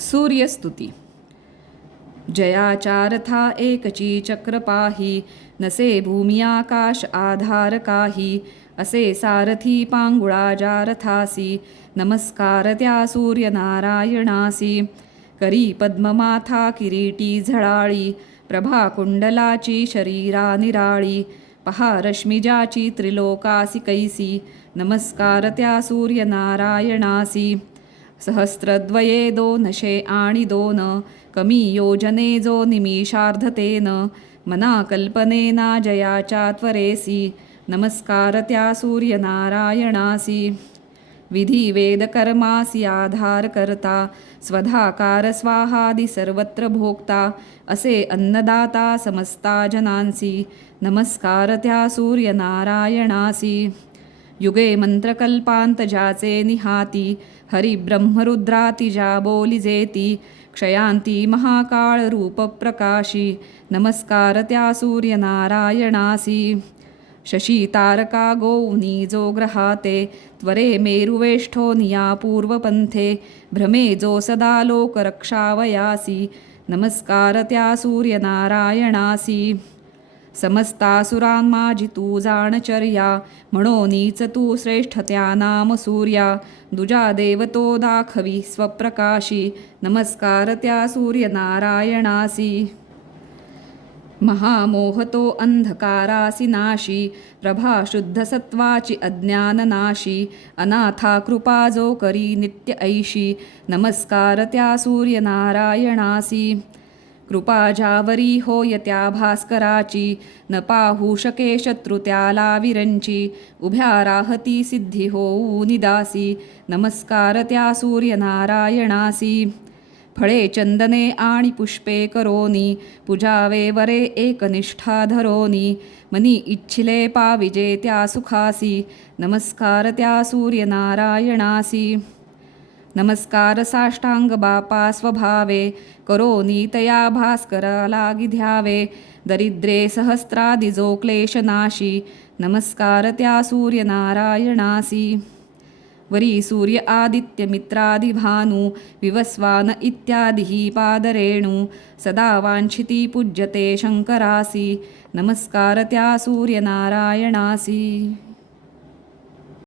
सूर्यस्तुती। जयाचारथा एकची चक्रपाही नसे भूमियाकाश आधार काही असे सारथी पांगुळा जारथासी नमस्कार त्या सूर्यनारायणासी करी पद्ममाथा किरीटी झळाळी प्रभा कुंडलाची शरीरा निराळी पहा रश्मिजाची त्रिलोकासी कैसी नमस्कार त्या सूर्यनारायणासी। सहस्रद्वये दोनशे आणि दोन कमी योजने जो निमिषार्धतेन मना कल्पनेना जयाच्या त्वरेसी नमस्कार त्या सूर्यनारायणासी विधी वेदकर्मासी आधार करता स्वधाकार स्वाहादी सर्वत्र भोक्ता असे अन्नदाता समस्ता जनांसी नमस्कार त्या सूर्यनारायणासी युगे मंत्रकल्पांत ज्याचे निहाती हरी ब्रह्मरुद्राती ज्या बोलिजेती क्षयांती महाकाळ रूप प्रकाशी नमस्कार त्या सूर्यनारायणासी। शशी तारका गोनी जो ग्रहाते त्वरे मेरुवेष्ठो निया पूर्वपंथे भ्रमे जो सदा लोक रक्षावयासी नमस्कार त्या सूर्यनारायणासी। समस्तासुरान माझी तू जाणचर्या म्हणोनीच तू श्रेष्ठ त्या नाम सूर्या. दुजा देवतो दाखवी स्वप्रकाशी नमस्कार त्या सूर्यनारायणासी. महामोहतो अंधकारासी नाशी प्रभा शुद्ध सत्वाची अज्ञाननाशी अनाथा कृपा जो करी नित्य ऐशी नमस्कार त्या सूर्यनारायणासी. कृपा ज्यावरी होय त्या भास्कराची न पाहू शके शत्रु त्याला विरंची उभ्या राहती सिद्धी होऊ निदासी नमस्कार त्या सूर्यनारायणासी. फळे चंदने आणि पुष्पे करोनी पूजावे वरे एकनिष्ठा धरोनी मनी इच्छिले पाविजे त्या सुखासी नमस्कार त्या सूर्यनारायणासी. नमस्कार साष्टांग बापा स्वभावे करोनी तया लागी ध्यावे दरिद्रे सहस्रादिजो क्लेशनाशी नमस्कार त्या सूर्यनारायणासी। वरी सूर्य आदित्य मित्रादि भानु विवस्वान इत्यादिः पादरेणु सदा वाञ्छिती पूज्यते शङ्करासि नमस्कार त्या सूर्यनारायणासी।